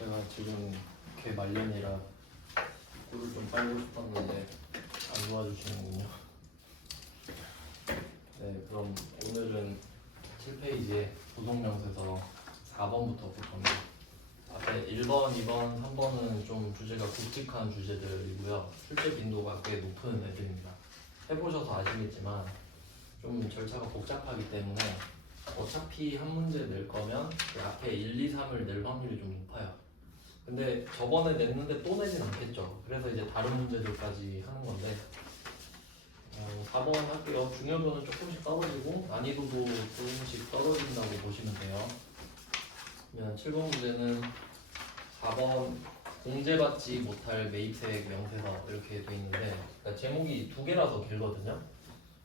제가 지금 개 말년이라 꿀을 좀 빨고 싶었는데 안 도와주시는군요. 네, 그럼 오늘은 7페이지에 부속명세서 4번부터 볼 겁니다. 앞에 1번, 2번, 3번은 좀 주제가 굵직한 주제들이고요. 출제 빈도가 꽤 높은 애들입니다. 해보셔서 아시겠지만 좀 절차가 복잡하기 때문에 어차피 한 문제 낼 거면 그 앞에 1, 2, 3을 낼 확률이 좀 높아요. 근데 저번에 냈는데 또 내진 않겠죠. 그래서 이제 다른 문제들까지 하는 건데 4번 할게요. 중요도는 조금씩 떨어지고 난이도도 조금씩 떨어진다고 보시면 돼요. 그러면 7번 문제는 4번 공제받지 못할 매입세액 명세서 이렇게 돼 있는데 그러니까 제목이 두 개라서 길거든요.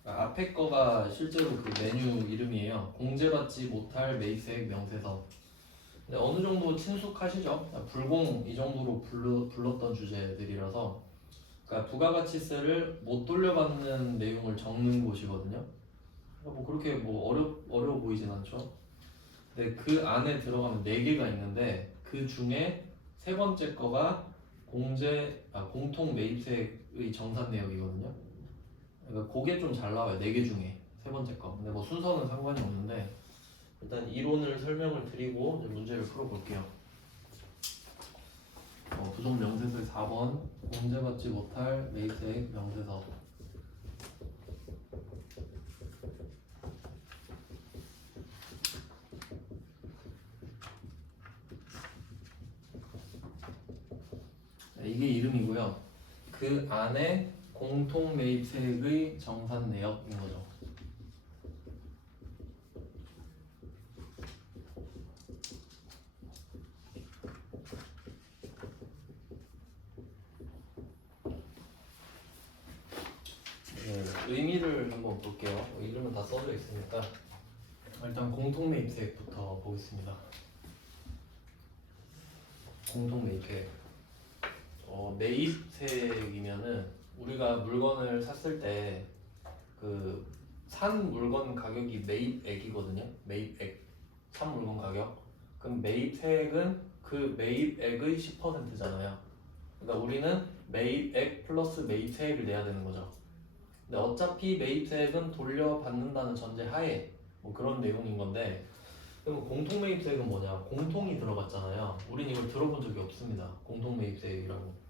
그러니까 앞에 거가 실제로 그 메뉴 이름이에요. 공제받지 못할 매입세액 명세서. 근데 어느 정도 친숙하시죠? 불공 이 정도로 불렀던 주제들이라서 그러니까 부가가치세를 못 돌려받는 내용을 적는 곳이거든요. 그러니까 뭐 그렇게 뭐 어려워 보이진 않죠. 근데 그 안에 들어가면 4개가 있는데 그 중에 세 번째 거가 공통 매입세액의 정산 내역이거든요. 그러니까 그게 좀 잘 나와요. 4개 중에 세 번째 거. 근데 뭐 순서는 상관이 없는데 일단 이론을 설명을 드리고 이제 문제를 풀어볼게요. 부속 명세서의 4번 공제받지 못할 매입세액 명세서. 이게 이름이고요. 그 안에 공통 매입세액의 정산 내역인 거죠. 네, 의미를 한번 볼게요. 이름은 다 써져 있으니까 일단 공통 매입세액부터 보겠습니다. 공통 매입세액. 매입세액이면은 우리가 물건을 샀을 때 그 산 물건 가격이 매입액이거든요. 매입액. 산 물건 가격. 그럼 매입세액은 그 매입액의 10%잖아요. 그러니까 우리는 매입액 플러스 매입세액을 내야 되는 거죠. 근데 어차피 매입세액은 돌려받는다는 전제 하에 뭐 그런 내용인 건데 그럼 공통매입세액은 뭐냐? 공통이 들어갔잖아요. 우린 이걸 들어본 적이 없습니다. 공통매입세액이라고.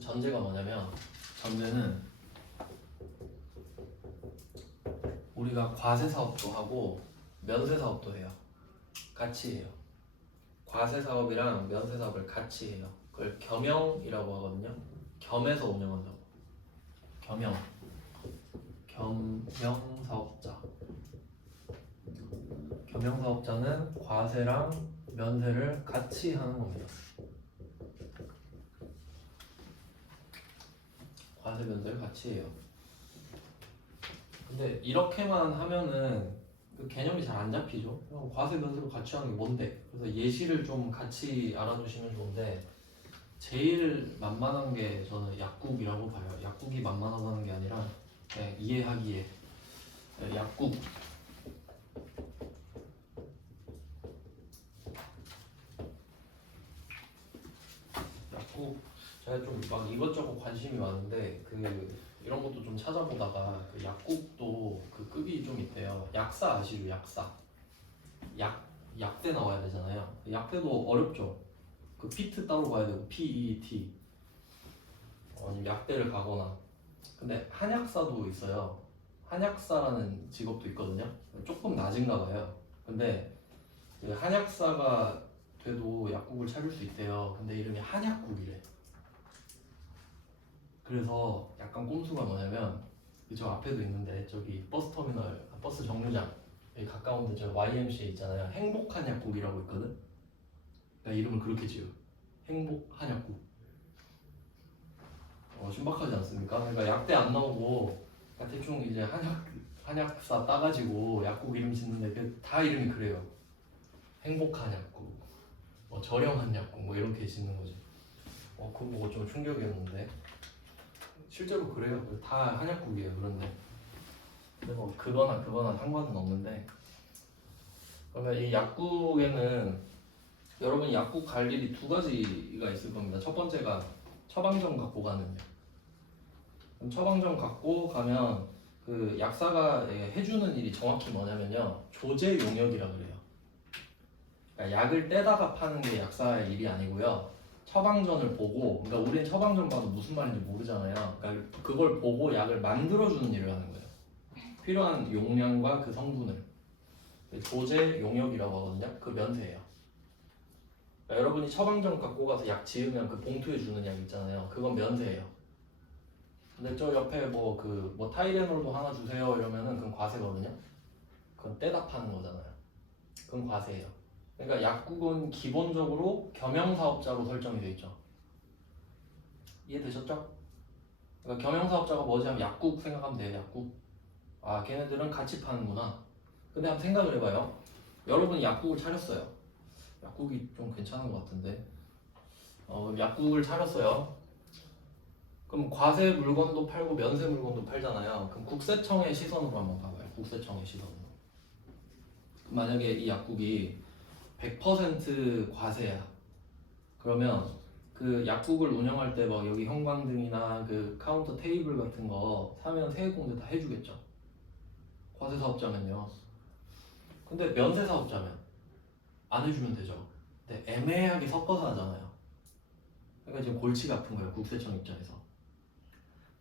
전제가 뭐냐면 전제는 우리가 과세사업도 하고 면세사업도 해요. 같이 해요. 과세사업이랑 면세사업을 같이 해요. 그걸 겸형이라고 하거든요. 겸해서 운영한다고. 겸형사업자. 겸형사업자는 과세랑 면세를 같이 하는 겁니다. 과세 면세를 같이 해요. 근데 이렇게만 하면은 그 개념이 잘 안 잡히죠. 과세 면세를 같이 하는 게 뭔데? 그래서 예시를 좀 같이 알아두시면 좋은데 제일 만만한 게 저는 약국이라고 봐요. 약국이 만만하다는 게 아니라 그냥 이해하기에 약국. 제가 좀 막 이것저것 관심이 많은데 이런 것도 좀 찾아보다가 그 약국도 그 급이 좀 있대요. 약사 아시죠? 약사. 약대 나와야 되잖아요. 약대도 어렵죠. 그 피트 따로 가야 되고 PET. 아니면 약대를 가거나. 근데 한약사도 있어요. 한약사라는 직업도 있거든요. 조금 낮은가 봐요. 근데 그 한약사가 돼도 약국을 차릴 수 있대요. 근데 이름이 한약국이래. 그래서 약간 꼼수가 뭐냐면 저 앞에도 있는데 저기 버스터미널, 버스 정류장 여기 가까운데 저 YMCA 있잖아요. 행복한약국이라고 있거든. 그러니까 이름을 그렇게 지어. 행복한약국. 신박하지 않습니까? 그러니까 약대 안 나오고 대충 이제 한약사 따가지고 약국 이름 짓는데 다 이름이 그래요. 행복한 약국, 저렴한 약국 뭐 이렇게 짓는 거죠. 그거 보고 좀 충격이었는데 실제로 그래요. 다 한약국이에요. 그런데 뭐 그거나 상관은 없는데 그러면 이 약국에는 여러분 약국 갈 일이 두 가지가 있을 겁니다. 첫 번째가 처방전 갖고 가는 일. 그럼 처방전 갖고 가면 그 약사가 해주는 일이 정확히 뭐냐면요, 조제 용역이라 그래요. 그러니까 약을 떼다가 파는 게 약사의 일이 아니고요, 처방전을 보고, 그러니까 우린 처방전 봐도 무슨 말인지 모르잖아요. 그러니까 그걸 보고 약을 만들어주는 일을 하는 거예요. 필요한 용량과 그 성분을 조제 용역이라고 하거든요. 그 면세예요. 그러니까 여러분이 처방전 갖고 가서 약 지으면 그 봉투에 주는 약 있잖아요. 그건 면세예요. 근데 저 옆에 뭐 타이레놀도 하나 주세요 이러면은 그건 과세거든요. 그건 떼다 파는 거잖아요. 그건 과세예요. 그러니까 약국은 기본적으로 겸용사업자로 설정이 돼 있죠. 이해되셨죠? 그러니까 겸용사업자가 뭐지 하면 약국 생각하면 돼요. 약국. 아, 걔네들은 같이 파는구나. 근데 한번 생각을 해봐요. 여러분이 약국을 차렸어요. 약국이 좀 괜찮은 것 같은데. 약국을 차렸어요. 그럼 과세 물건도 팔고 면세 물건도 팔잖아요. 그럼 국세청의 시선으로 한번 봐봐요. 국세청의 시선으로. 만약에 이 약국이 100% 과세야. 그러면 그 약국을 운영할 때 막 여기 형광등이나 그 카운터 테이블 같은 거 사면 세액공제 다 해주겠죠. 과세 사업자면요. 근데 면세 사업자면 안 해주면 되죠. 근데 애매하게 섞어서 하잖아요. 그러니까 지금 골치가 아픈 거예요. 국세청 입장에서.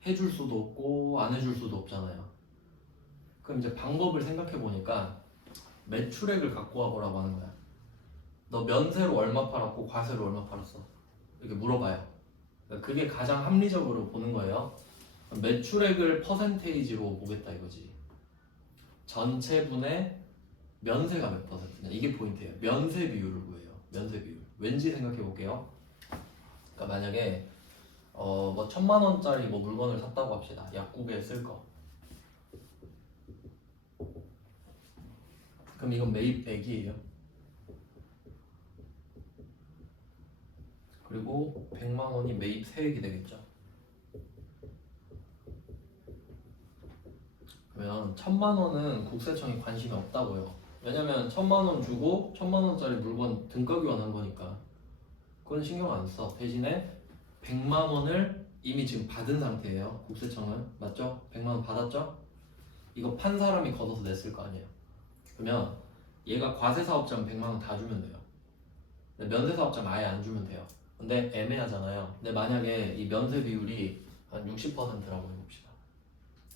해줄 수도 없고 안 해줄 수도 없잖아요. 그럼 이제 방법을 생각해 보니까 매출액을 갖고 와보라고 하는 거야. 너 면세로 얼마 팔았고 과세로 얼마 팔았어? 이렇게 물어봐요. 그러니까 그게 가장 합리적으로 보는 거예요. 매출액을 퍼센테이지로 보겠다 이거지. 전체분의 면세가 몇 퍼센트냐, 이게 포인트예요. 면세 비율을 구해요. 면세 비율. 왠지 생각해 볼게요. 그러니까 만약에 뭐 1,000만 원짜리 뭐 물건을 샀다고 합시다. 약국에 쓸 거. 그럼 이건 매입액이에요. 그리고 100만 원이 매입 세액이 되겠죠. 그러면 1,000만 원은 국세청이 관심이 없다고요. 왜냐면 1,000만 원 주고 1,000만 원짜리 물건 등가 교환한 거니까 그건 신경 안 써. 대신에 100만 원을 이미 지금 받은 상태예요. 국세청은. 맞죠? 100만 원 받았죠? 이거 판 사람이 걷어서 냈을 거 아니에요. 그러면 얘가 과세 사업자면 100만 원 다 주면 돼요. 근데 면세 사업자면 아예 안 주면 돼요. 근데 애매하잖아요. 근데 만약에 이 면세 비율이 한 60%라고 해봅시다.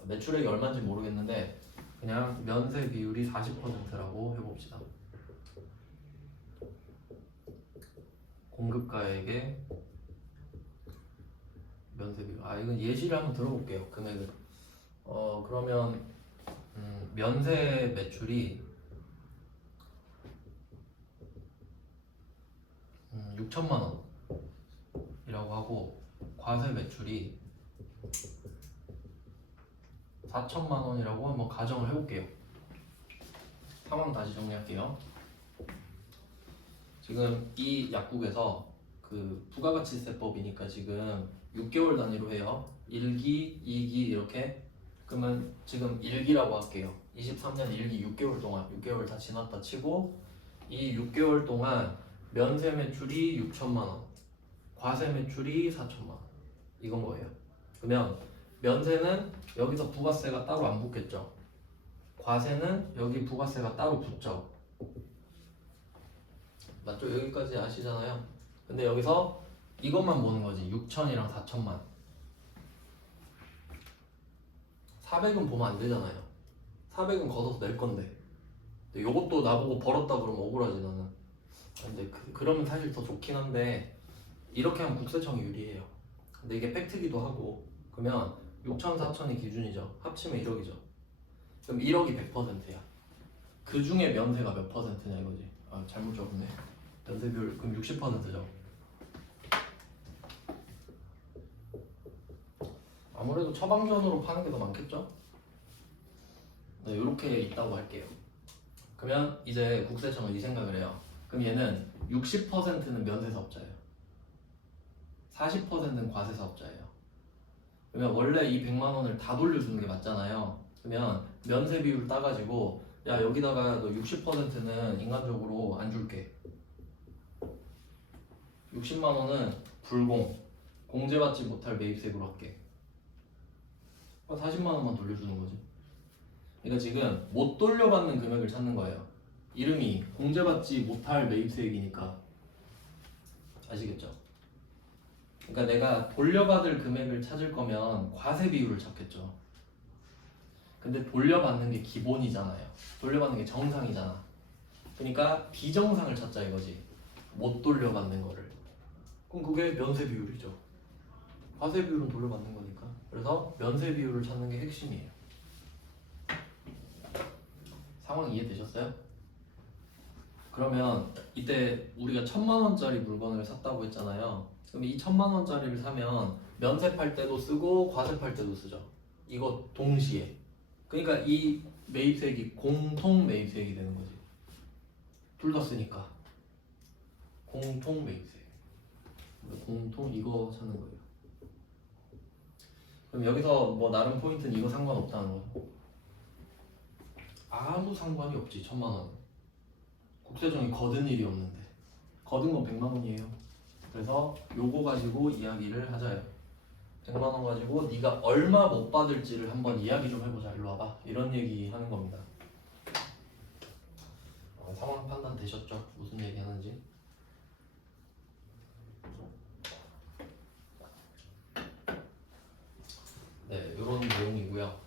매출액이 얼마인지 모르겠는데 그냥 면세 비율이 40%라고 해봅시다. 공급가액의 면세 비율. 이건 예시를 한번 들어볼게요. 금액을. 그러면 면세 매출이 6천만 원이라고 하고 과세 매출이 4천만 원이라고 한번 가정을 해볼게요. 상황 다시 정리할게요. 지금 이 약국에서 그 부가가치세법이니까 지금 6개월 단위로 해요. 1기, 2기 이렇게. 그러면 지금 1기라고 할게요. 23년 1기 6개월 동안, 6개월 다 지났다 치고 이 6개월 동안 면세 매출이 6천만 원, 과세 매출이 4천만 원. 이건 거예요. 그러면 면세는 여기서 부가세가 따로 안 붙겠죠. 과세는 여기 부가세가 따로 붙죠. 맞죠? 여기까지 아시잖아요. 근데 여기서 이것만 보는 거지. 6천이랑 4천만. 400은 보면 안 되잖아요. 400은 걷어서 낼 건데. 근데 요것도 나보고 벌었다 그러면 억울하지 나는. 근데 그러면 사실 더 좋긴 한데 이렇게 하면 국세청이 유리해요. 근데 이게 팩트기도 하고. 그러면 6천, 4천이 기준이죠. 합치면 1억이죠. 그럼 1억이 100%야. 그 중에 면세가 몇 퍼센트냐 이거지. 잘못 적었네. 면세 비율 그럼 60%죠. 아무래도 처방전으로 파는 게 더 많겠죠? 네, 이렇게 있다고 할게요. 그러면 이제 국세청은 이 생각을 해요. 그럼 얘는 60%는 면세 사업자예요. 40%는 과세 사업자예요. 그러면 원래 이 100만 원을 다 돌려주는 게 맞잖아요. 그러면 면세 비율 따가지고 야 여기다가 너 60%는 인간적으로 안 줄게. 60만 원은 불공, 공제받지 못할 매입세액으로 할게. 40만 원만 돌려주는 거지. 그러니까 지금 못 돌려받는 금액을 찾는 거예요. 이름이 공제받지 못할 매입세액이니까. 아시겠죠? 그러니까 내가 돌려받을 금액을 찾을 거면 과세 비율을 찾겠죠. 근데 돌려받는 게 기본이잖아요. 돌려받는 게 정상이잖아. 그러니까 비정상을 찾자 이거지. 못 돌려받는 거를. 그럼 그게 면세 비율이죠. 과세 비율은 돌려받는 거니까. 그래서 면세 비율을 찾는 게 핵심이에요. 상황 이해되셨어요? 그러면 이때 우리가 1,000만 원짜리 물건을 샀다고 했잖아요. 그럼 이 1,000만 원짜리를 사면 면세팔 때도 쓰고 과세팔 때도 쓰죠. 이거 동시에. 그러니까 이 매입세액이 공통 매입세액이 되는 거지. 둘 다 쓰니까. 공통 매입세액. 공통 이거 찾는 거예요. 그럼 여기서 뭐 나름 포인트는 이거 상관없다는 거. 아무 상관이 없지. 1,000만 원. 국세청이 거둔 일이 없는데. 거둔 건 100만 원이에요. 그래서 요거 가지고 이야기를 하자요. 100만 원 가지고 네가 얼마 못 받을지를 한번 이야기 좀 해보자. 일로 와봐. 이런 얘기 하는 겁니다. 상황 판단 되셨죠? 무슨 얘기 하는지. 네, 이런 내용이고요.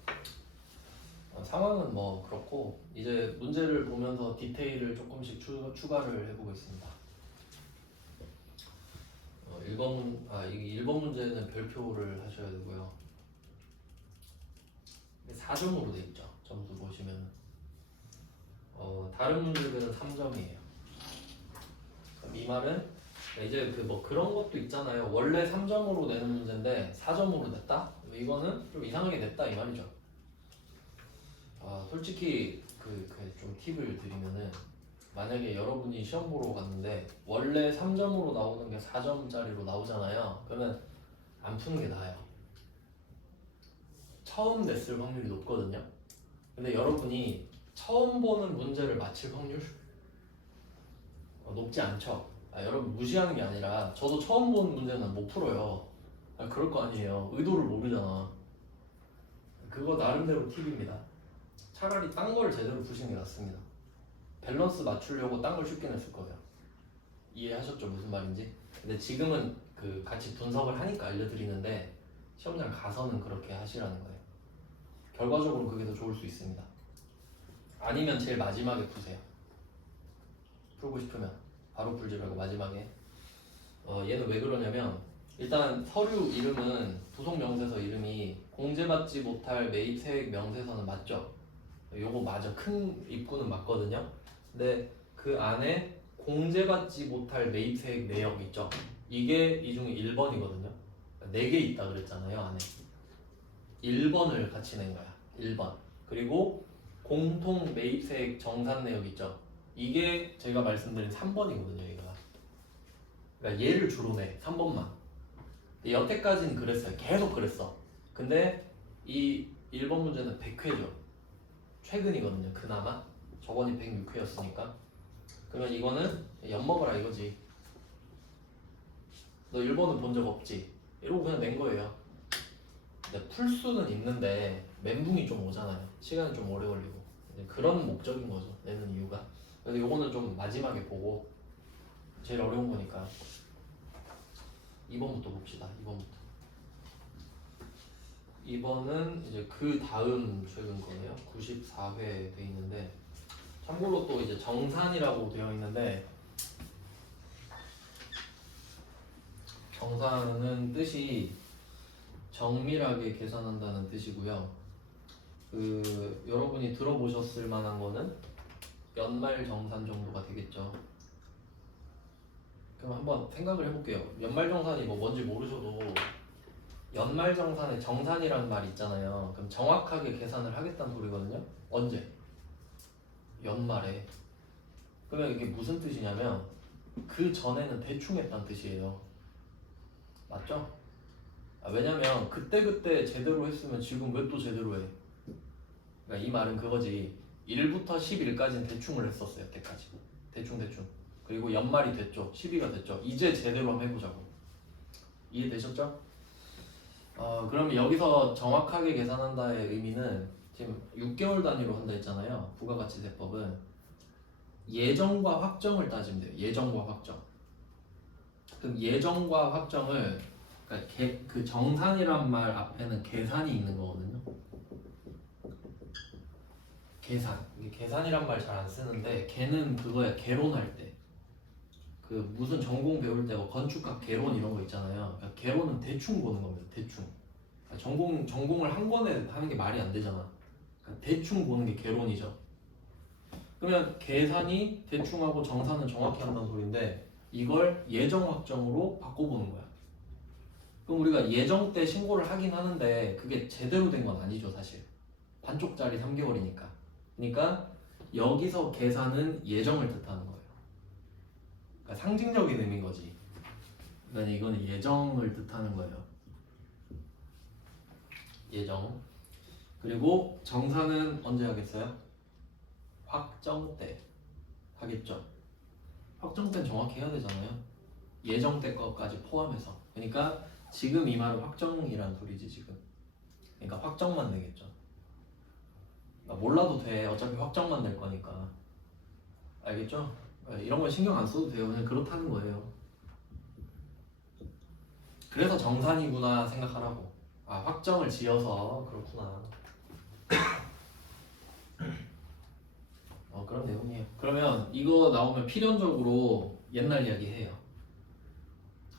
상황은 뭐 그렇고 이제 문제를 보면서 디테일을 조금씩 추가를 해보겠습니다. 1번 문제는 별표를 하셔야 되고요. 4점으로 돼 있죠. 점수 보시면 다른 문제들은 3점이에요. 이 말은 이제 그 뭐 그런 것도 있잖아요. 원래 3점으로 내는 문제인데 4점으로 냈다? 이거는 좀 이상하게 냈다 이 말이죠. 솔직히 좀 팁을 드리면은 만약에 여러분이 시험 보러 갔는데 원래 3점으로 나오는 게 4점짜리로 나오잖아요. 그러면 안 푸는 게 나아요. 처음 냈을 확률이 높거든요. 근데 여러분이 처음 보는 문제를 맞힐 확률 높지 않죠. 여러분 무시하는 게 아니라 저도 처음 보는 문제는 못 풀어요. 그럴 거 아니에요. 의도를 모르잖아. 그거 나름대로 팁입니다. 차라리 딴 걸 제대로 푸시는 게 낫습니다. 밸런스 맞추려고 딴 걸 쉽게 냈을 거예요. 이해하셨죠? 무슨 말인지? 근데 지금은 같이 분석을 하니까 알려드리는데 시험장 가서는 그렇게 하시라는 거예요. 결과적으로 그게 더 좋을 수 있습니다. 아니면 제일 마지막에 푸세요. 풀고 싶으면 바로 풀지 말고 마지막에. 얘는 왜 그러냐면 일단 서류 이름은 부속 명세서 이름이 공제받지 못할 매입세액 명세서는 맞죠? 요거 맞아. 큰 입구는 맞거든요. 근데 그 안에 공제받지 못할 매입세액 내역 있죠? 이게 이 중에 1번이거든요. 4개 있다 그랬잖아요 안에. 1번을 같이 낸 거야. 1번. 그리고 공통 매입세액 정산 내역 있죠? 이게 제가 말씀드린 3번이거든요 얘가. 그러니까 얘를 주로 내. 3번만. 여태까지는 그랬어요. 계속 그랬어. 근데 이 1번 문제는 100회죠. 최근이거든요. 그나마. 저번이 106회였으니까. 그러면 이거는 엿먹어라 이거지. 너 1번은 본 적 없지? 이러고 그냥 낸 거예요. 근데 풀 수는 있는데 멘붕이 좀 오잖아요. 시간이 좀 오래 걸리고. 그런 목적인 거죠. 내는 이유가. 그래서 요거는 좀 마지막에 보고 제일 어려운 거니까 2번부터 봅시다. 2번은 이제 그 다음 최근 거네요. 94회 돼 있는데 참고로 또 이제 정산이라고 되어 있는데 정산은 뜻이 정밀하게 계산한다는 뜻이고요. 여러분이 들어보셨을 만한 거는 연말 정산 정도가 되겠죠. 그럼 한번 생각을 해볼게요. 연말 정산이 뭐 뭔지 모르셔도 연말 정산에 정산이라는 말이 있잖아요. 그럼 정확하게 계산을 하겠다는 소리거든요. 언제? 연말에. 그러면 이게 무슨 뜻이냐면 그 전에는 대충 했다는 뜻이에요. 맞죠? 왜냐면 그때 제대로 했으면 지금 왜 또 제대로 해? 그러니까 이 말은 그거지. 1부터 11까지는 대충을 했었어요. 때까지. 대충. 그리고 그리고 연말이 됐죠. 10위가 됐죠. 이제 제대로 한번 해보자고. 이해되셨죠? 그러면 여기서 정확하게 계산한다의 의미는 지금 6개월 단위로 한다 했잖아요. 부가가치세법은 예정과 확정을 따지면 돼요. 예정과 확정. 그럼 예정과 확정을 그러니까 그 정산이란 말 앞에는 계산이 있는 거거든요. 계산. 이게 계산이란 말 잘 안 쓰는데 걔는 그거야. 개론할 때. 그 무슨 전공 배울 때 뭐 건축학 개론 이런 거 있잖아요. 그러니까 개론은 대충 보는 겁니다. 대충. 그러니까 전공을 한 번에 하는 게 말이 안 되잖아. 그러니까 대충 보는 게 개론이죠. 그러면 계산이 대충하고 정산은 정확히 한다는 소리인데 이걸 예정 확정으로 바꿔보는 거야. 그럼 우리가 예정 때 신고를 하긴 하는데 그게 제대로 된 건 아니죠, 사실. 반쪽짜리 3개월이니까. 그러니까 여기서 계산은 예정을 뜻하는 거예요. 그러니까 상징적인 의미인 거지. 그러니까 이거는 예정을 뜻하는 거예요. 예정. 그리고 정산은 언제 하겠어요? 확정 때 하겠죠. 확정 때는 정확히 해야 되잖아요. 예정 때 것까지 포함해서. 그러니까 지금 이 말은 확정이란 소리지 지금. 그러니까 확정만 되겠죠. 그러니까 몰라도 돼. 어차피 확정만 될 거니까. 알겠죠? 이런 건 신경 안 써도 돼요. 그냥 그렇다는 거예요. 그래서 정산이구나 생각하라고. 확정을 지어서 그렇구나. 그런 내용이에요. 그러면 이거 나오면 필연적으로 옛날 이야기 해요.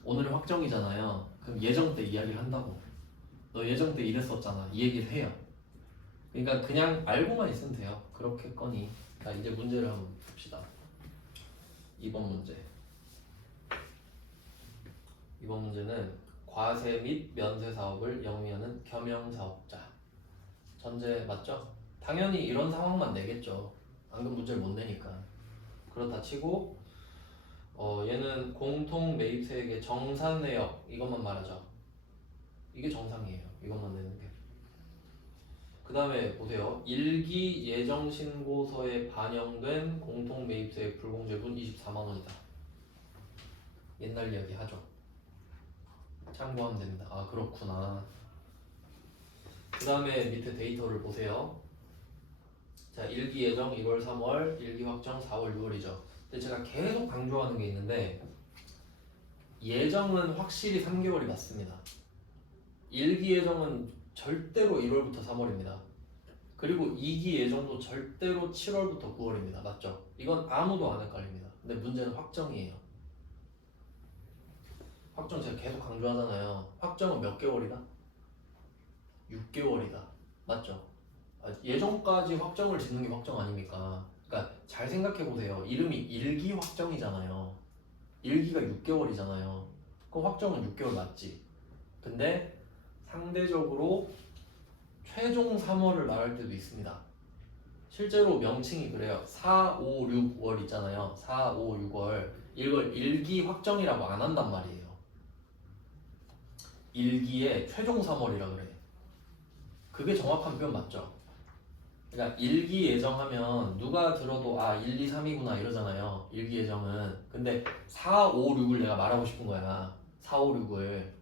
오늘은 확정이잖아요. 그럼 예정 때 이야기를 한다고. 너 예정 때 이랬었잖아. 이 얘기를 해요. 그러니까 그냥 알고만 있으면 돼요. 그렇겠거니. 자, 이제 문제를 한번 봅시다. 2번 문제. 2번 문제는 과세 및 면세 사업을 영위하는 겸용 사업자. 전제 맞죠? 당연히 이런 상황만 내겠죠. 안 그럼 문제를 못 내니까. 그렇다 치고 얘는 공통 매입세액의 정산 내역 이것만 말하죠. 이게 정상이에요. 이것만 내는 게. 그 다음에 보세요. 일기 예정 신고서에 반영된 공통 매입세액 불공제분 24만 원이다. 옛날 이야기 하죠. 참고하면 됩니다. 그렇구나. 그 다음에 밑에 데이터를 보세요. 자, 일기 예정 2월 3월, 일기 확정 4월 6월이죠. 근데 제가 계속 강조하는 게 있는데 예정은 확실히 3개월이 맞습니다. 일기 예정은 절대로 1월부터 3월입니다. 그리고 2기 예정도 절대로 7월부터 9월입니다. 맞죠? 이건 아무도 안 헷갈립니다. 근데 문제는 확정이에요. 확정 제가 계속 강조하잖아요. 확정은 몇 개월이다? 6개월이다. 맞죠? 예정까지 확정을 짓는 게 확정 아닙니까? 그러니까 잘 생각해 보세요. 이름이 일기 확정이잖아요. 일기가 6개월이잖아요. 그럼 확정은 6개월 맞지? 근데 상대적으로 최종 3월을 말할 때도 있습니다. 실제로 명칭이 그래요. 4, 5, 6월 있잖아요. 4, 5, 6월 이걸 일기 확정이라고 안 한단 말이에요. 일기의 최종 3월이라 그래. 그게 정확한 표현 맞죠? 그러니까 일기 예정하면 누가 들어도 1, 2, 3이구나 이러잖아요. 일기 예정은. 근데 4, 5, 6을 내가 말하고 싶은 거야. 4, 5, 6을.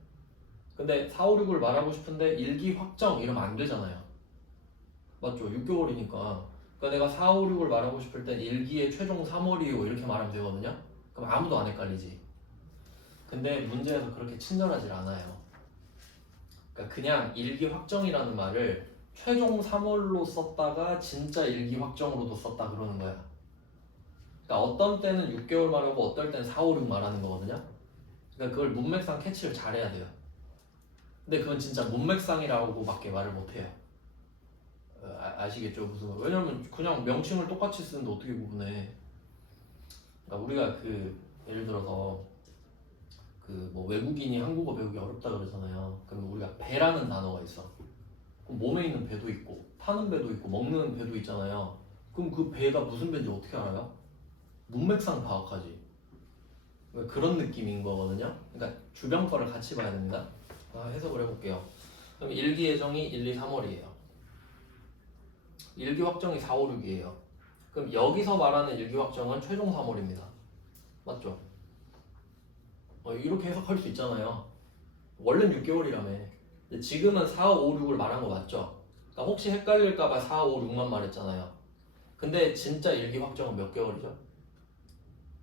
근데 4, 5, 6을 말하고 싶은데 일기 확정 이러면 안 되잖아요. 맞죠? 6개월이니까. 그러니까 내가 4, 5, 6을 말하고 싶을 땐 일기의 최종 3월이요 이렇게 말하면 되거든요. 그럼 아무도 안 헷갈리지. 근데 문제에서 그렇게 친절하질 않아요. 그러니까 그냥 일기 확정이라는 말을 최종 3월로 썼다가 진짜 일기 확정으로도 썼다 그러는 거야. 그러니까 어떤 때는 6개월 말하고 어떨 때는 4, 5, 6 말하는 거거든요. 그러니까 그걸 문맥상 캐치를 잘해야 돼요. 근데 그건 진짜 문맥상이라고밖에 말을 못해요. 아시겠죠? 무슨 말? 왜냐면 그냥 명칭을 똑같이 쓰는데 어떻게 구분해? 그러니까 우리가 예를 들어서 뭐 외국인이 한국어 배우기 어렵다 그러잖아요. 그럼 우리가 배라는 단어가 있어. 그럼 몸에 있는 배도 있고 타는 배도 있고 먹는 배도 있잖아요. 그럼 그 배가 무슨 배인지 어떻게 알아요? 문맥상 파악하지. 그러니까 그런 느낌인 거거든요. 그러니까 주변 거를 같이 봐야 됩니다. 해석을 해볼게요. 그럼 일기 예정이 1, 2, 3월이에요. 일기 확정이 4, 5, 6이에요. 그럼 여기서 말하는 일기 확정은 최종 3월입니다. 맞죠? 이렇게 해석할 수 있잖아요. 원래는 6개월이라며. 근데 지금은 4, 5, 6을 말한 거 맞죠? 그러니까 혹시 헷갈릴까봐 4, 5, 6만 말했잖아요. 근데 진짜 일기 확정은 몇 개월이죠?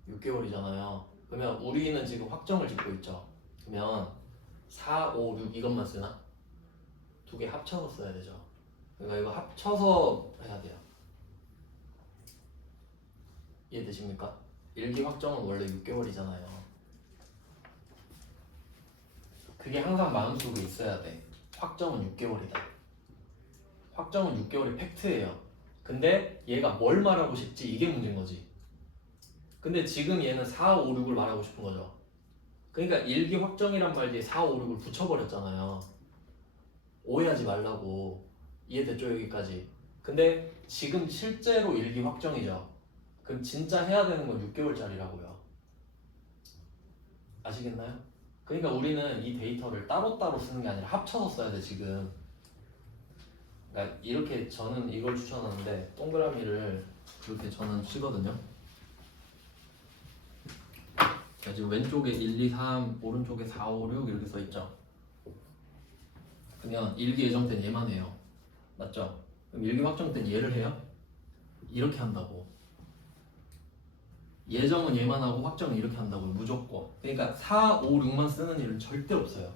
6개월이잖아요. 그러면 우리는 지금 확정을 짓고 있죠. 그러면 4, 5, 6 이것만 쓰나? 두 개 합쳐서 써야 되죠. 그러니까 이거 합쳐서 해야 돼요. 이해되십니까? 일기 확정은 원래 6개월이잖아요. 그게 항상 마음속에 있어야 돼. 확정은 6개월이다. 확정은 6개월이 팩트예요. 근데 얘가 뭘 말하고 싶지? 이게 문제인 거지. 근데 지금 얘는 4, 5, 6을 말하고 싶은 거죠. 그러니까 일기 확정이란 말 뒤에 4, 5, 6을 붙여버렸잖아요. 오해하지 말라고. 이해됐죠? 여기까지. 근데 지금 실제로 일기 확정이죠. 그럼 진짜 해야 되는 건 6개월짜리라고요. 아시겠나요? 그러니까 우리는 이 데이터를 따로따로 쓰는 게 아니라 합쳐서 써야 돼 지금. 그러니까 이렇게 저는 이걸 추천하는데 동그라미를 이렇게 저는 치거든요. 자, 지금 왼쪽에 1, 2, 3, 오른쪽에 4, 5, 6 이렇게 써있죠. 그러면 일기 예정 때는 얘만 해요. 맞죠? 그럼 일기 확정 때는 얘를 해요? 이렇게 한다고. 예정은 얘만 하고 확정은 이렇게 한다고요. 무조건. 그러니까 4, 5, 6만 쓰는 일은 절대 없어요.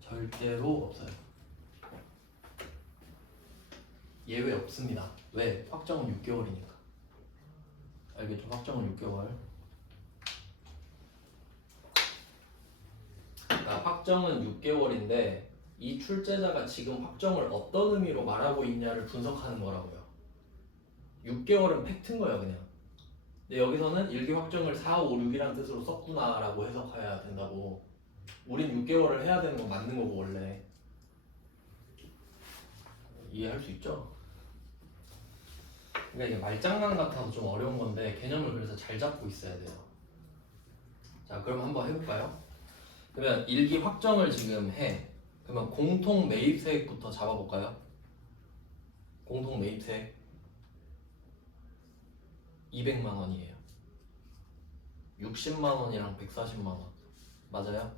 절대로 없어요. 예외 없습니다. 왜? 확정은 6개월이니까. 알겠죠? 확정은 6개월. 그러니까 확정은 6개월인데 이 출제자가 지금 확정을 어떤 의미로 말하고 있냐를 분석하는 거라고요. 6개월은 팩트인 거예요, 그냥. 근데 여기서는 일기 확정을 4, 5, 6이라는 뜻으로 썼구나라고 해석해야 된다고. 우린 6개월을 해야 되는 건 맞는 거고 원래. 이해할 수 있죠? 그러니까 이게 말장난 같아서 좀 어려운 건데 개념을 그래서 잘 잡고 있어야 돼요. 자, 그럼 한번 해볼까요? 그러면 일기 확정을 지금 해. 그러면 공통 매입세액부터 잡아볼까요? 공통 매입세액 200만 원이에요. 60만 원이랑 140만 원 맞아요?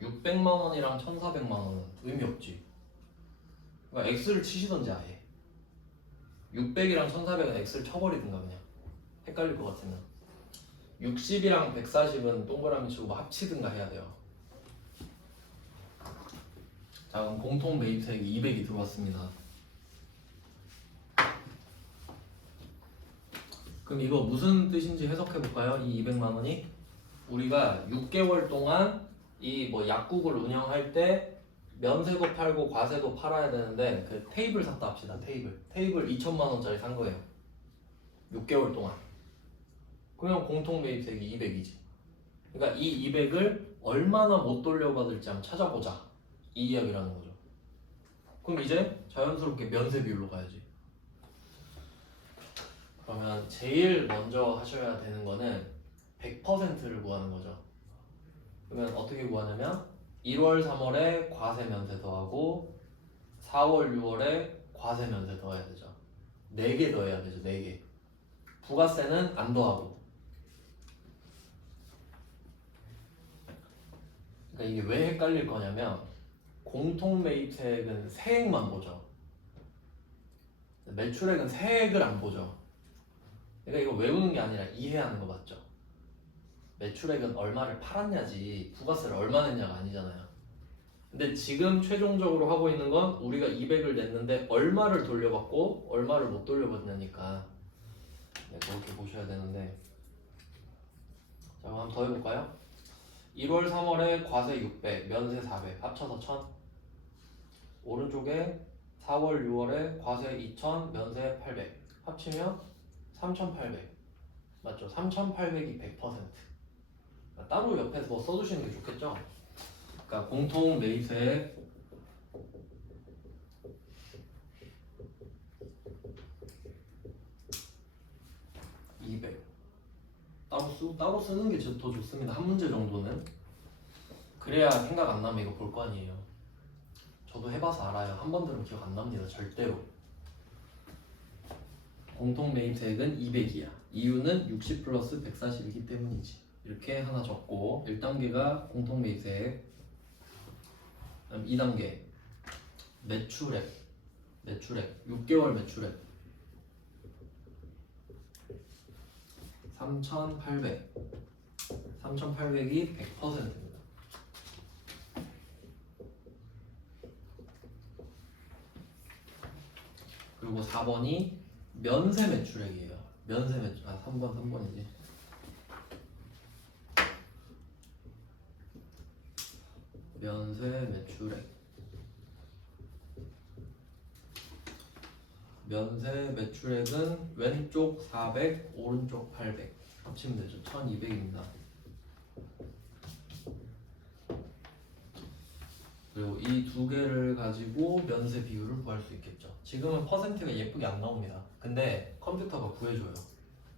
600만 원이랑 1,400만 원은 의미 없지. 그러니까 X를 치시던지 아예 600이랑 1,400은 X를 쳐버리든가 그냥 헷갈릴 것 같으면 60이랑 140은 동그라미 치고 뭐 합치든가 해야 돼요. 자, 그럼 공통 매입세액이 200이 들어왔습니다. 그럼 이거 무슨 뜻인지 해석해 볼까요? 이 200만 원이 우리가 6개월 동안 이 뭐 약국을 운영할 때 면세도 팔고 과세도 팔아야 되는데 그 테이블 샀다 합시다. 테이블 2천만 원짜리 산 거예요. 6개월 동안. 그러면 공통 매입세액이 200이지. 그러니까 이 200을 얼마나 못 돌려받을지 한번 찾아보자. 이 이야기라는 거죠. 그럼 이제 자연스럽게 면세 비율로 가야지. 그러면 제일 먼저 하셔야 되는 거는 100%를 구하는 거죠. 그러면 어떻게 구하냐면 1월, 3월에 과세 면세 더하고 4월, 6월에 과세 면세 더해야 되죠. 4개 더해야 되죠. 4개. 부가세는 안 더하고. 그러니까 이게 왜 헷갈릴 거냐면 공통 매입세액은 세액만 보죠. 매출액은 세액을 안 보죠. 그러니까 이거 외우는 게 아니라 이해하는 거 맞죠? 매출액은 얼마를 팔았냐지 부가세를 얼마 냈냐가 아니잖아요. 근데 지금 최종적으로 하고 있는 건 우리가 200을 냈는데 얼마를 돌려받고 얼마를 못 돌려받냐니까. 네, 그렇게 보셔야 되는데. 자, 그럼 한번 더 해볼까요? 1월, 3월에 과세 600, 면세 400 합쳐서 1000. 오른쪽에 4월, 6월에 과세 2000, 면세 800 합치면 3800 맞죠? 3800이 100%. 따로 옆에서 뭐 써주시는 게 좋겠죠? 그러니까 공통 매입세액 200 따로 쓰는 게 더 좋습니다. 한 문제 정도는. 그래야 생각 안 나면 이거 볼 거 아니에요. 저도 해봐서 알아요. 한 번 들으면 기억 안 납니다. 절대로. 공통 매입세액은 200이야. 이유는 60 플러스 140이기 때문이지. 이렇게 하나 적고 1단계가 공통 매입세. 그다음 2단계 매출액 6개월 매출액 3,800이 100%입니다. 그리고 4번이 면세 매출액이에요. 면세 매출 3번이지. 면세 매출액. 면세 매출액은 왼쪽 400, 오른쪽 800 합치면 되죠. 1200입니다. 그리고 이 두 개를 가지고 면세 비율을 구할 수 있겠죠. 지금은 퍼센트가 예쁘게 안 나옵니다. 근데 컴퓨터가 구해줘요.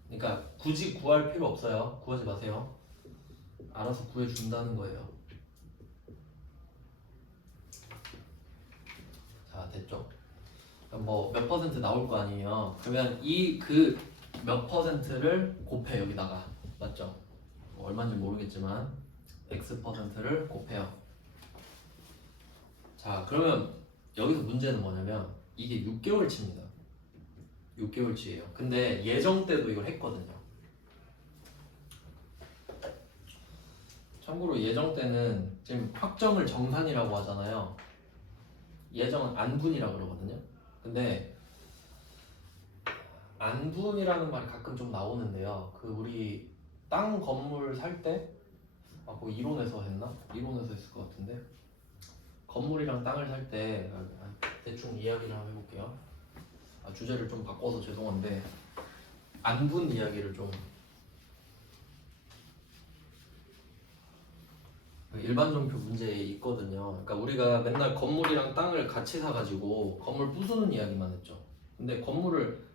그러니까 굳이 구할 필요 없어요. 구하지 마세요. 알아서 구해준다는 거예요. 자, 됐죠? 뭐 몇 퍼센트 나올 거 아니에요. 그러면 이 그 몇 퍼센트를 곱해 여기다가. 맞죠? 뭐 얼마인지 모르겠지만 X 퍼센트를 곱해요. 자, 그러면 여기서 문제는 뭐냐면 이게 6개월치입니다. 6개월치예요. 근데 예정 때도 이걸 했거든요. 참고로 예정 때는 지금 확정을 정산이라고 하잖아요. 예정은 안분이라고 그러거든요. 근데 안분이라는 말이 가끔 좀 나오는데요. 그 우리 땅 건물 살 때, 그거 이론에서 했나? 이론에서 했을 것 같은데. 건물이랑 땅을 살 때 대충 이야기를 한번 해볼게요. 주제를 좀 바꿔서 죄송한데 안분 이야기를 좀. 일반정표 문제에 있거든요. 그러니까 우리가 맨날 건물이랑 땅을 같이 사가지고 건물 부수는 이야기만 했죠. 근데 건물을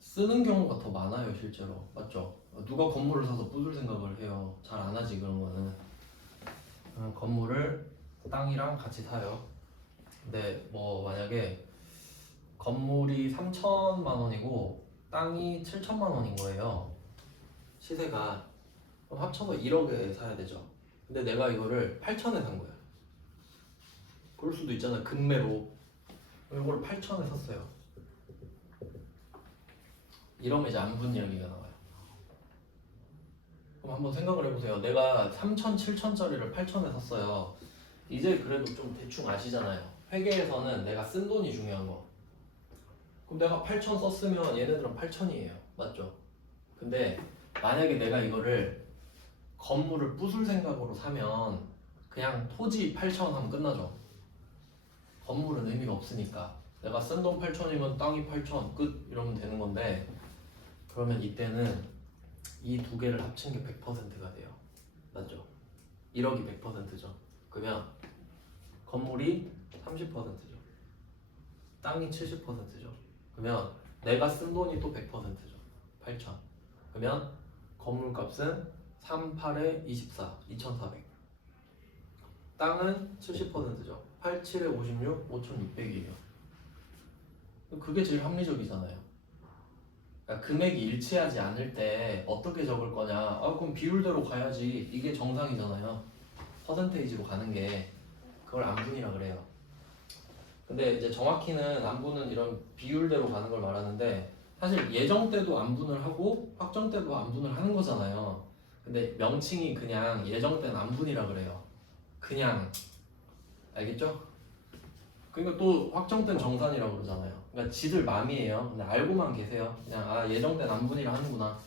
쓰는 경우가 더 많아요, 실제로. 맞죠? 누가 건물을 사서 부술 생각을 해요. 잘 안 하지, 그런 거는. 건물을 땅이랑 같이 사요. 근데 뭐 만약에 건물이 3천만 원이고 땅이 7천만 원인 거예요. 시세가. 그럼 합쳐서 1억에 사야 되죠. 근데 내가 이거를 8천에 산 거야. 그럴 수도 있잖아, 금매로. 이걸 8천에 샀어요. 이러면 이제 안분 이야기가 나와요. 그럼 한번 생각을 해보세요. 내가 3천, 7천짜리를 8천에 샀어요. 이제 그래도 좀 대충 아시잖아요. 회계에서는 내가 쓴 돈이 중요한 거. 그럼 내가 8천 썼으면 얘네들은 8천이에요. 맞죠? 근데 만약에 내가 이거를 건물을 부술 생각으로 사면 그냥 토지 8천 하면 끝나죠. 건물은 의미가 없으니까. 내가 쓴 돈 8천이면 땅이 8천 끝 이러면 되는 건데, 그러면 이때는 이 두 개를 합친 게 100%가 돼요. 맞죠? 1억이 100%죠. 그러면 건물이 30%죠. 땅이 70%죠. 그러면 내가 쓴 돈이 또 100%죠. 8천. 그러면 건물값은 38에 24, 2,400. 땅은 70%죠. 87에 56, 5,600이에요. 그게 제일 합리적이잖아요. 그러니까 금액이 일치하지 않을 때 어떻게 적을 거냐? 그럼 비율대로 가야지. 이게 정상이잖아요. 퍼센테이지로 가는 게. 그걸 안분이라 그래요. 근데 이제 정확히는 안분은 이런 비율대로 가는 걸 말하는데, 사실 예정 때도 안분을 하고 확정 때도 안분을 하는 거잖아요. 근데 명칭이 그냥 예정 때는 안분이라 그래요. 그냥. 알겠죠? 그러니까 또 확정 때는 정산이라고 그러잖아요. 그러니까 지들 맘이에요. 근데 알고만 계세요. 그냥 예정 때는 안분이라 하는구나.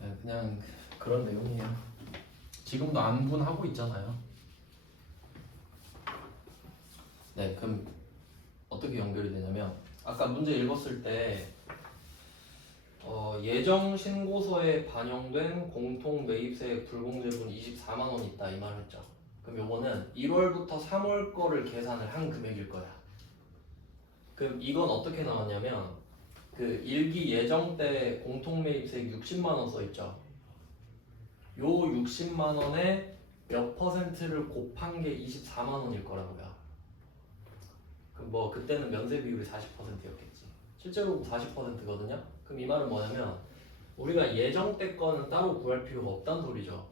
네, 그냥 그런 내용이에요. 지금도 안분하고 있잖아요. 네, 그럼 어떻게 연결이 되냐면 아까 문제 읽었을 때 예정 신고서에 반영된 공통 매입세 불공제분 24만 원 있다 이 말을 했죠. 그럼 요거는 1월부터 3월 거를 계산을 한 금액일 거야. 그럼 이건 어떻게 나왔냐면 그 일기 예정 때 공통 매입세 60만 원 써 있죠. 요 60만 원에 몇 퍼센트를 곱한 게 24만 원일 거라고요. 뭐 그때는 면세 비율이 40%였겠지. 실제로 40%거든요. 그럼 이 말은 뭐냐면 우리가 예정 때 거는 따로 구할 필요가 없다는 소리죠.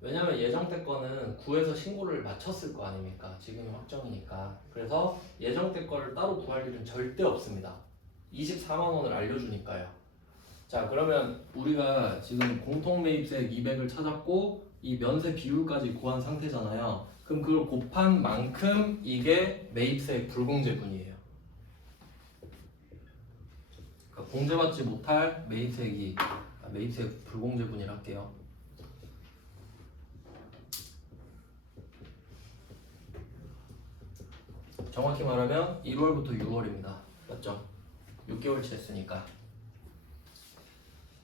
왜냐면 예정 때 거는 구에서 신고를 마쳤을 거 아닙니까? 지금이 확정이니까. 그래서 예정 때 거를 따로 구할 일은 절대 없습니다. 24만 원을 알려주니까요. 자, 그러면 우리가 지금 공통 매입세액 200을 찾았고 이 면세 비율까지 구한 상태잖아요. 그럼 그걸 곱한 만큼 이게 매입세액 불공제분이에요. 그러니까 공제받지 못할 매입세액이 매입세액 불공제분이라 할게요. 정확히 말하면 1월부터 6월입니다. 맞죠? 6개월치 했으니까.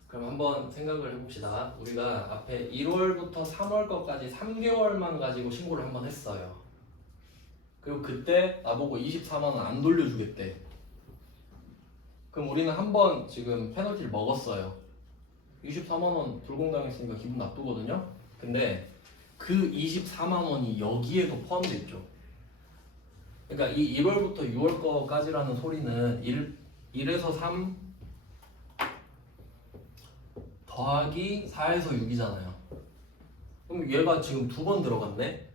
그럼 한번 생각을 해봅시다. 우리가 앞에 1월부터 3월 거까지 3개월만 가지고 신고를 한번 했어요. 그리고 그때 나보고 24만 원 안 돌려주겠대. 그럼 우리는 한번 지금 페널티를 먹었어요. 24만 원 불공당했으니까 기분 나쁘거든요. 근데 그 24만 원이 여기에도 포함되어 있죠. 그러니까 이 1월부터 6월 거까지라는 소리는 1에서 3 더하기 4에서 6이잖아요. 그럼 얘가 지금 두 번 들어갔네?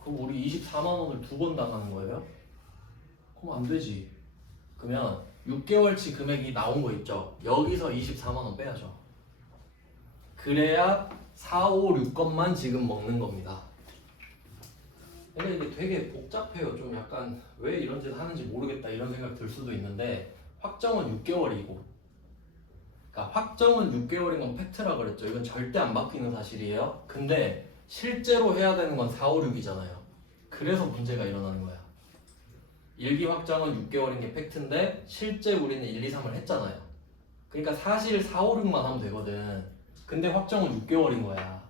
그럼 우리 24만 원을 두 번 당하는 거예요? 그럼 안 되지. 그러면 6개월치 금액이 나온 거 있죠? 여기서 24만 원 빼야죠. 그래야 4, 5, 6건만 지금 먹는 겁니다. 근데 이게 되게 복잡해요. 좀 약간 왜 이런 짓 하는지 모르겠다 이런 생각 들 수도 있는데 확정은 6개월이고 그러니까 확정은 6개월인 건 팩트라 그랬죠. 이건 절대 안 바뀌는 사실이에요. 근데 실제로 해야 되는 건 4, 5, 6이잖아요. 그래서 문제가 일어나는 거야. 일기 확정은 6개월인 게 팩트인데 실제 우리는 1, 2, 3을 했잖아요. 그러니까 사실 4, 5, 6만 하면 되거든. 근데 확정은 6개월인 거야.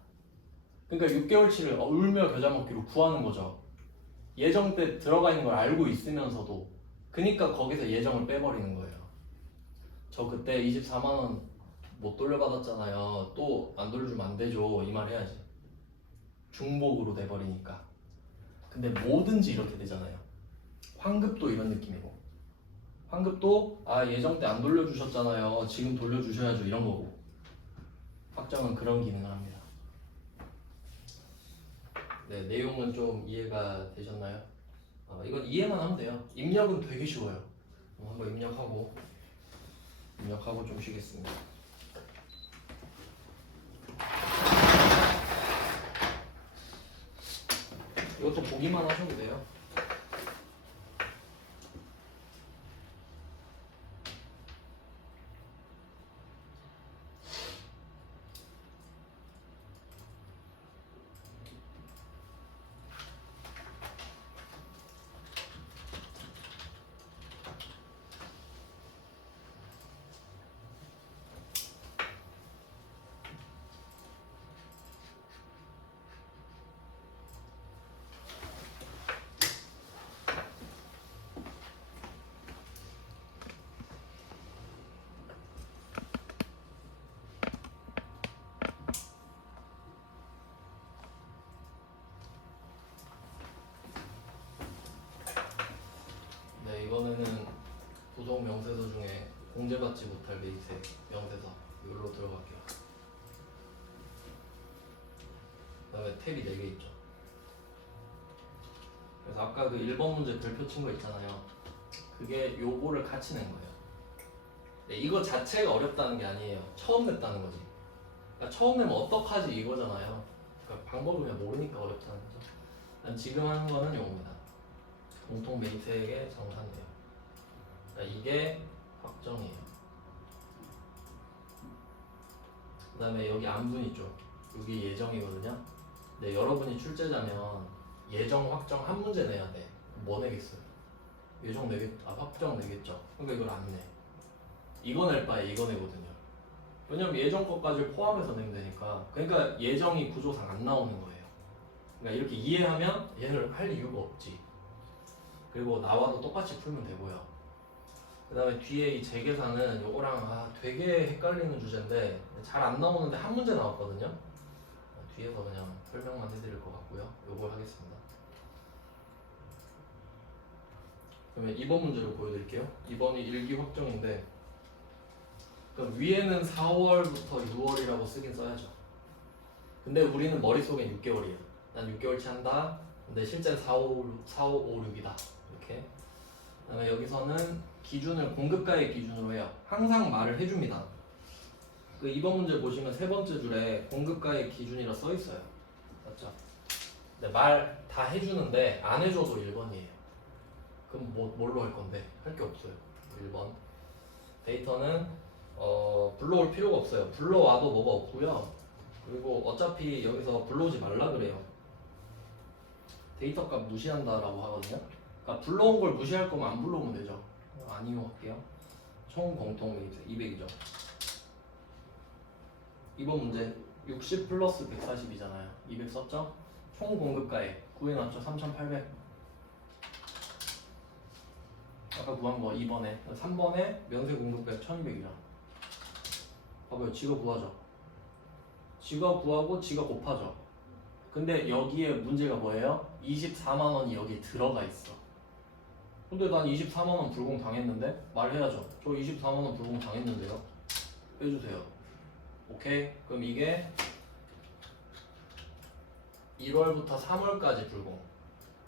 그러니까 6개월치를 울며 겨자 먹기로 구하는 거죠. 예정 때 들어가 있는 걸 알고 있으면서도. 그러니까 거기서 예정을 빼버리는 거예요. 저 그때 24만 원 못 돌려받았잖아요. 또 안 돌려주면 안 되죠. 이 말 해야지. 중복으로 돼버리니까. 근데 뭐든지 이렇게 되잖아요. 환급도 이런 느낌이고. 환급도 예정 때 안 돌려주셨잖아요. 지금 돌려주셔야죠. 이런 거고. 확정은 그런 기능을 합니다. 네, 내용은 좀 이해가 되셨나요? 이건 이해만 하면 돼요. 입력은 되게 쉬워요. 한번 입력하고 좀 쉬겠습니다. 이것도 보기만 하셔도 돼요. 네, 이번에는 부속 명세서 중에 공제받지 못할 매입세 명세서 이걸로 들어갈게요. 그 다음에 탭이 4개 있죠. 그래서 아까 그 1번 문제 별표 친 거 있잖아요. 그게 요거를 같이 낸 거예요. 네, 이거 자체가 어렵다는 게 아니에요. 처음 냈다는 거지. 그러니까 처음 내면 어떡하지 이거잖아요. 그러니까 방법을 그냥 모르니까 어렵다는 거죠. 난 지금 하는 거는 요겁니다. 공통 매입세액의 정산이에요. 그러니까 이게 확정이에요. 그 다음에 여기 안분 있죠. 여기 예정이거든요. 근데 여러분이 출제자면 예정, 확정 한 문제 내야 돼. 뭐 내겠어요? 예정 확정 내겠죠. 그러니까 이걸 안 내. 이거 낼 바에 이거 내거든요. 왜냐면 예정 것까지 포함해서 내면 되니까. 그러니까 예정이 구조상 안 나오는 거예요. 그러니까 이렇게 이해하면 얘를 할 이유가 없지. 그리고 나와도 똑같이 풀면 되고요. 그 다음에 뒤에 이 재계산은 요거랑 되게 헷갈리는 주제인데 잘 안 나오는데 한 문제 나왔거든요. 뒤에서 그냥 설명만 해드릴 것 같고요. 요걸 하겠습니다. 그러면 2번 문제를 보여드릴게요. 2번이 일기 확정인데 그럼 위에는 4월부터 6월이라고 쓰긴 써야죠. 근데 우리는 머릿속엔 6개월이야. 난 6개월치 한다. 근데 실제는 4, 5, 6이다. 이렇게. 그다음에 여기서는 기준을 공급가의 기준으로 해요. 항상 말을 해줍니다. 그 2번 문제 보시면 세 번째 줄에 공급가의 기준이라 써 있어요. 맞죠? 근데 말 다 해주는데 안 해줘도 1번이에요. 그럼 뭘로 할 건데? 할 게 없어요. 1번. 데이터는 불러올 필요가 없어요. 불러와도 뭐가 없고요. 그리고 어차피 여기서 불러오지 말라 그래요. 데이터 값 무시한다라고 하거든요. 그러니까 불러온 걸 무시할 거면 안 불러오면 되죠. 안 이용할게요. 총 공통 메이트 200이죠. 이번 문제 60 플러스 140이잖아요. 200 썼죠? 총 공급가액 구해놨죠? 3,800. 아까 구한 거 2번에 3번에 면세 공급가액 1,200이라. 봐봐요. 지가 구하죠. 지가 구하고 지가 곱하죠. 근데 여기에 문제가 뭐예요? 24만 원이 여기 들어가 있어. 근데 난 24만 원 불공 당했는데? 말해야죠. 저 24만 원 불공 당했는데요. 빼주세요. 오케이? 그럼 이게 1월부터 3월까지 불공.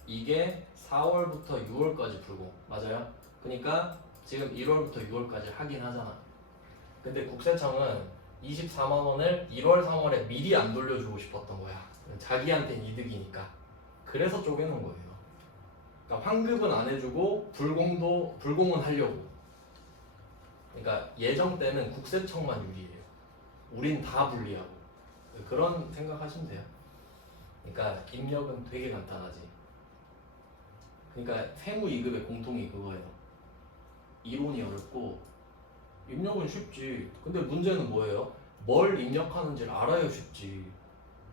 이게 4월부터 6월까지 불공. 맞아요? 그러니까 지금 1월부터 6월까지 하긴 하잖아. 근데 국세청은 24만 원을 1월, 3월에 미리 안 돌려주고 싶었던 거야. 자기한테는 이득이니까. 그래서 쪼개놓은 거예요. 그러니까 환급은 안 해주고 불공은 하려고. 그러니까 예정 때는 국세청만 유리해요. 우린 다 불리하고. 그런 생각하시면 돼요. 그러니까 입력은 되게 간단하지. 그러니까 세무 2급의 공통이 그거예요. 이론이 어렵고 입력은 쉽지. 근데 문제는 뭐예요? 뭘 입력하는지를 알아야 쉽지.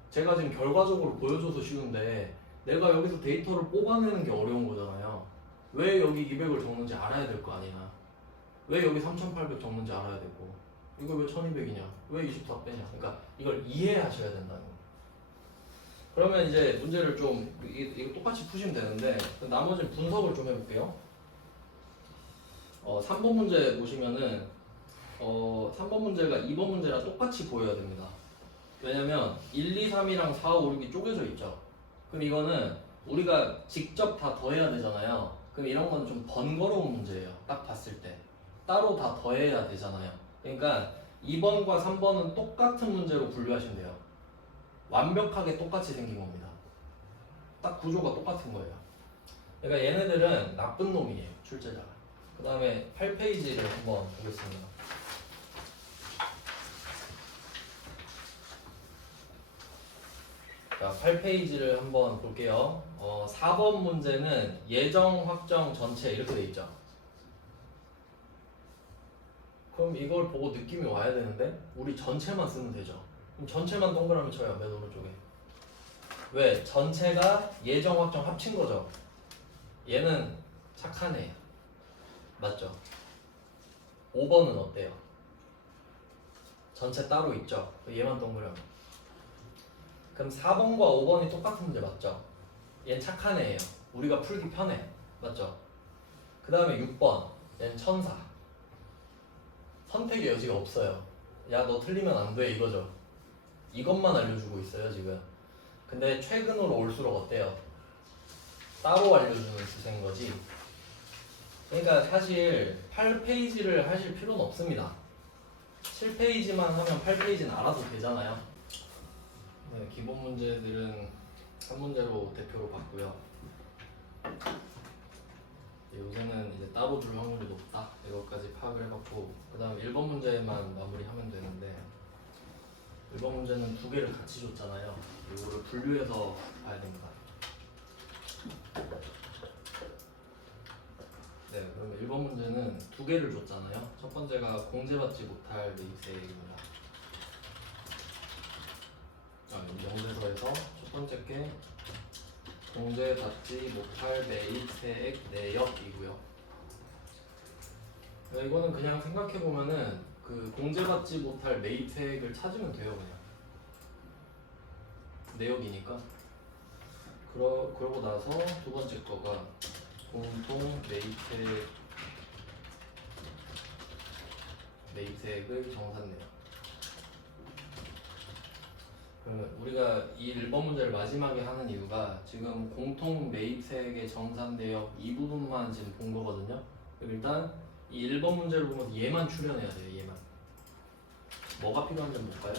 제가 지금 결과적으로 보여줘서 쉬운데 내가 여기서 데이터를 뽑아내는 게 어려운 거잖아요. 왜 여기 200을 적는지 알아야 될 거 아니야. 왜 여기 3,800 적는지 알아야 되고 이거 왜 1,200이냐? 왜 24 빼냐? 그러니까 이걸 이해하셔야 된다는 거예요. 그러면 이제 문제를 좀 이거 똑같이 푸시면 되는데 나머지는 분석을 좀 해볼게요. 3번 문제 보시면은 3번 문제가 2번 문제랑 똑같이 보여야 됩니다. 왜냐면 1, 2, 3이랑 4, 5, 6이 쪼개져 있죠. 그럼 이거는 우리가 직접 다 더해야 되잖아요. 그럼 이런 건 좀 번거로운 문제예요. 딱 봤을 때 따로 다 더해야 되잖아요. 그러니까 2번과 3번은 똑같은 문제로 분류하시면 돼요. 완벽하게 똑같이 생긴 겁니다. 딱 구조가 똑같은 거예요. 그러니까 얘네들은 나쁜 놈이에요. 출제자가. 그 다음에 8페이지를 한번 보겠습니다. 자, 8페이지를 한번 볼게요. 4번 문제는 예정, 확정, 전체 이렇게 돼 있죠. 그럼 이걸 보고 느낌이 와야 되는데 우리 전체만 쓰면 되죠. 그럼 전체만 동그라미 쳐요. 맨 오른쪽에. 왜? 전체가 예정, 확정 합친 거죠. 얘는 착한 애. 맞죠? 5번은 어때요? 전체 따로 있죠. 얘만 동그라미. 그럼 4번과 5번이 똑같은 문제 맞죠? 얘는 착한 애예요. 우리가 풀기 편해. 맞죠? 그 다음에 6번. 얘는 천사. 선택의 여지가 없어요. 야, 너 틀리면 안 돼 이거죠. 이것만 알려주고 있어요 지금. 근데 최근으로 올수록 어때요? 따로 알려주는 수생인 거지. 그러니까 사실 8페이지를 하실 필요는 없습니다. 7페이지만 하면 8페이지는 알아도 되잖아요. 네, 기본 문제들은 한 문제로 대표로 봤고요. 요새는 이제 따로 줄 확률이 높다. 이것까지 파악을 해봤고, 그 다음 1번 문제만 마무리하면 되는데 1번 문제는 두 개를 같이 줬잖아요. 이거를 분류해서 봐야 됩니다. 네, 그러면 1번 문제는 두 개를 줬잖아요. 첫 번째가 공제받지 못할 매입세입니다. 명세서에서 첫 번째 게 공제받지 못할 매입세액 내역이고요. 이거는 그냥 생각해보면은 그 공제받지 못할 매입세액을 찾으면 돼요. 그냥 내역이니까. 그러고 나서 두 번째 거가 공통 매입세액 매입세액을 정산내요. 그러면 우리가 이 1번 문제를 마지막에 하는 이유가 지금 공통 매입세액의 정산내역 이 부분만 지금 본 거거든요. 그럼 일단 이 1번 문제를 보면서 얘만 추려내야 돼요. 얘만. 뭐가 필요한지 볼까요?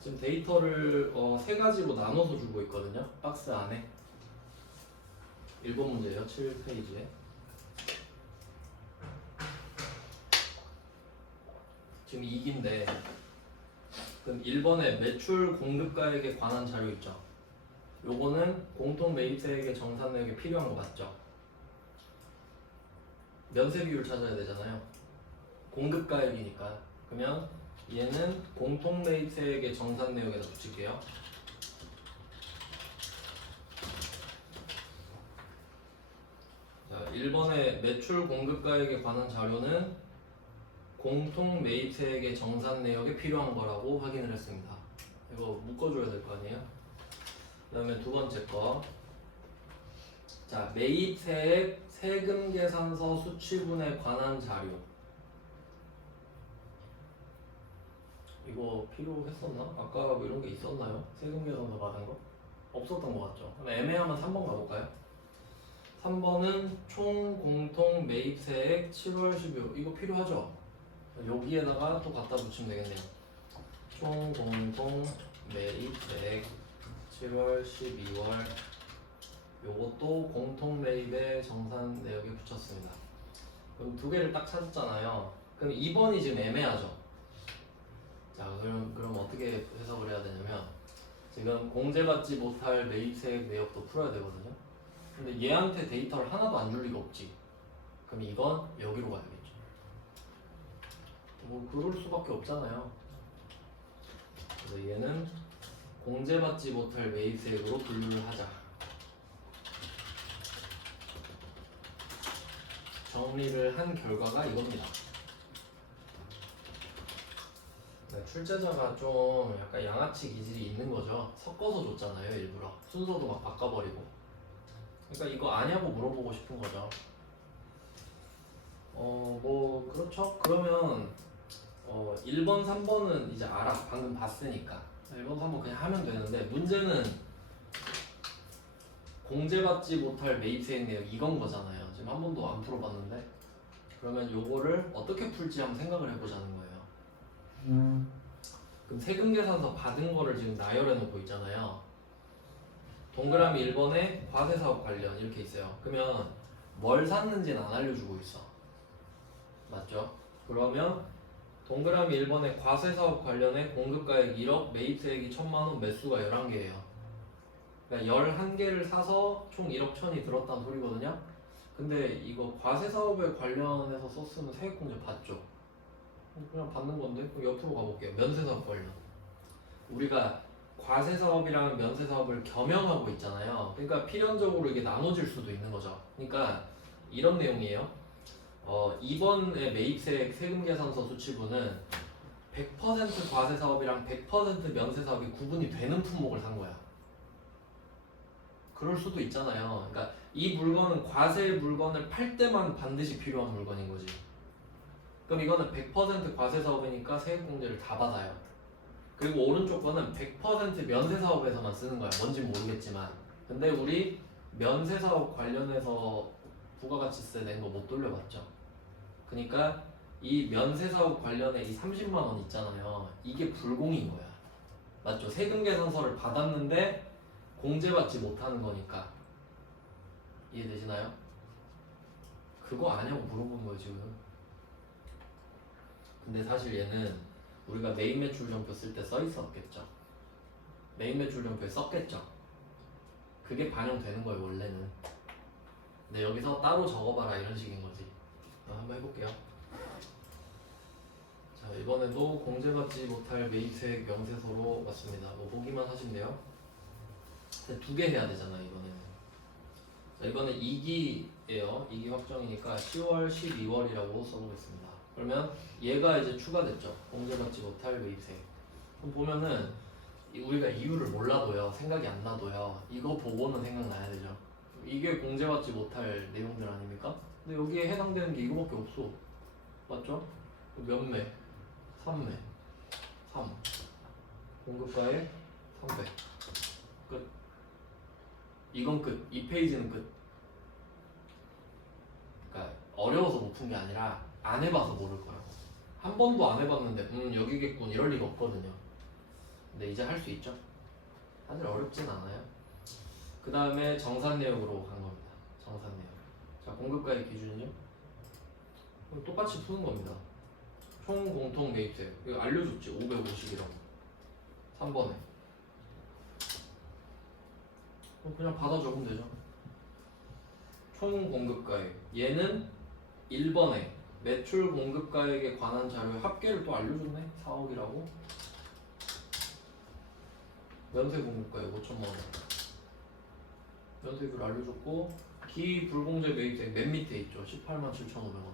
지금 데이터를 세 가지로 나눠서 주고 있거든요. 박스 안에. 1번 문제예요. 7페이지에. 지금 2기인데 그럼 1번에 매출 공급가액에 관한 자료 있죠. 요거는 공통 매입세액의 정산 내역에 필요한 거 맞죠? 면세 비율 찾아야 되잖아요. 공급가액이니까. 그러면 얘는 공통 매입세액의 정산 내역에다 붙일게요. 자, 1번에 매출 공급가액에 관한 자료는 공통 매입세액의 정산 내역에 필요한 거라고 확인을 했습니다. 이거 묶어줘야 될 거 아니에요? 그 다음에 두 번째 거. 자, 매입세액 세금계산서 수취분에 관한 자료. 이거 필요했었나? 아까 뭐 이런 게 있었나요? 세금계산서 받은 거? 없었던 것 같죠? 그럼 애매하면 3번 가볼까요? 3번은 총 공통 매입세액 7월 12월. 이거 필요하죠? 여기에다가 또 갖다 붙이면 되겠네요. 총 공통 매입세액 7월 12월. 요것도 공통 매입의 정산 내역에 붙였습니다. 그럼 두 개를 딱 찾았잖아요. 그럼 2번이 지금 애매하죠? 자, 그럼 어떻게 해석을 해야 되냐면 지금 공제받지 못할 매입세액 내역도 풀어야 되거든요. 근데 얘한테 데이터를 하나도 안 줄 리가 없지. 그럼 이건 여기로 가야겠죠. 뭐 그럴 수밖에 없잖아요. 그래서 얘는 공제받지 못할 매입세액으로 분류를 하자. 정리를 한 결과가 이겁니다. 출제자가 좀 약간 양아치 기질이 있는 거죠. 섞어서 줬잖아요, 일부러. 순서도 막 바꿔버리고. 그러니까 이거 아냐고 물어보고 싶은 거죠. 뭐 그렇죠. 그러면 1번, 3번은 이제 알아. 방금 봤으니까. 1번, 3번 그냥 하면 되는데 문제는 공제받지 못할 매입세액 내역 이건 거잖아요. 지금 한 번도 안 풀어봤는데 그러면 요거를 어떻게 풀지 한번 생각을 해보자는 거예요. 그럼 세금계산서 받은 거를 지금 나열해 놓고 있잖아요. 동그라미 1번에 과세사업 관련 이렇게 있어요. 그러면 뭘 샀는지는 안 알려주고 있어. 맞죠? 그러면 동그라미 1번에 과세사업 관련해 공급가액 1억, 매입세액이 1,000만원, 매수가 11개예요. 그러니까 11개를 사서 총 1억 1,000이 들었다는 소리거든요. 근데 이거 과세사업에 관련해서 썼으면 세액공제 받죠. 그냥 받는 건데. 그럼 옆으로 가볼게요. 면세사업 관련. 우리가 과세사업이랑 면세사업을 겸용하고 있잖아요. 그러니까 필연적으로 이게 나눠질 수도 있는 거죠. 그러니까 이런 내용이에요. 2번의 매입세액 세금계산서 수취분은 100% 과세사업이랑 100% 면세사업이 구분이 되는 품목을 산 거야. 그럴 수도 있잖아요. 그러니까 이 물건은 과세 물건을 팔 때만 반드시 필요한 물건인 거지. 그럼 이거는 100% 과세사업이니까 세액공제를 다 받아요. 그리고 오른쪽 거는 100% 면세사업에서만 쓰는 거야. 뭔지 모르겠지만. 근데 우리 면세사업 관련해서 부가가치세 낸 거 못 돌려봤죠. 그러니까 이 면세사업 관련해 이 30만 원 있잖아요. 이게 불공인 거야. 맞죠? 세금계산서를 받았는데 공제받지 못하는 거니까. 이해되시나요? 그거 아냐고 물어보는 거예요 지금. 근데 사실 얘는 우리가 메인 매출 전표 쓸 때 써 있었겠죠. 메인 매출 전표에 썼겠죠. 그게 반영되는 거예요 원래는. 근데 여기서 따로 적어봐라 이런 식인 거지. 한번 해볼게요. 자, 이번에도 공제받지 못할 매입세액 명세서로 왔습니다. 뭐 보기만 하시면 돼요. 두 개 해야 되잖아 이번에는. 자, 이번엔 2기예요. 2기 확정이니까 10월, 12월이라고 써보겠습니다. 그러면 얘가 이제 추가됐죠. 공제받지 못할 매입세액. 그럼 보면은 우리가 이유를 몰라도요, 생각이 안 나도요, 이거 보고는 생각나야 되죠. 이게 공제받지 못할 내용들 아닙니까? 근데 여기에 해당되는 게 이거밖에 없어. 맞죠? 몇 매? 3매 3 공급가액 300 끝. 이건 끝. 이 페이지는 끝. 그러니까 어려워서 못 푼 게 아니라 안 해봐서 모를 거예요. 한 번도 안 해봤는데 여기겠군 이럴 리가 없거든요. 근데 이제 할 수 있죠. 사실 어렵진 않아요. 그 다음에 정산 내역으로 간 겁니다. 정산 내역. 자, 공급가액 기준은요? 똑같이 푸는 겁니다. 총 공통 매입세. 이거 알려줬지. 550이라고. 3번에. 그냥 받아 적으면 되죠. 총 공급가액. 얘는 1번에 매출 공급가액에 관한 자료 합계를 또 알려줬네. 4억이라고. 면세 공급가액 5천만 원. 면세율 알려줬고 기불공제 매입세 맨 밑에 있죠. 18만 7,500원.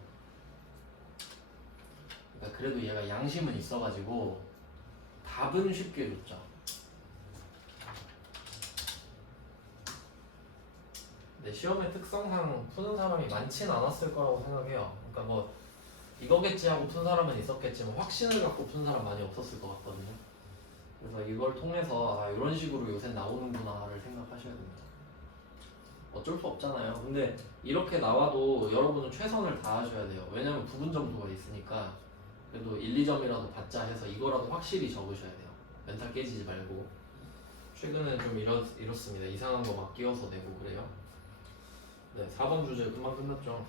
그러니까 그래도 얘가 양심은 있어가지고 답은 쉽게 줬죠. 근데 시험의 특성상 푸는 사람이 많진 않았을 거라고 생각해요. 그러니까 뭐 이거겠지 하고 푼 사람은 있었겠지만 확신을 갖고 푼 사람 많이 없었을 것 같거든요. 그래서 이걸 통해서 아, 이런 식으로 요새 나오는구나를 생각하셔야 됩니다. 어쩔 수 없잖아요. 근데 이렇게 나와도 여러분은 최선을 다하셔야 돼요. 왜냐면 부분 점수가 있으니까 그래도 1, 2점이라도 받자 해서 이거라도 확실히 적으셔야 돼요. 멘탈 깨지지 말고. 최근에 좀 이렇습니다. 이상한 거 막 끼워서 내고 그래요. 네, 4번 주제 금방 끝났죠.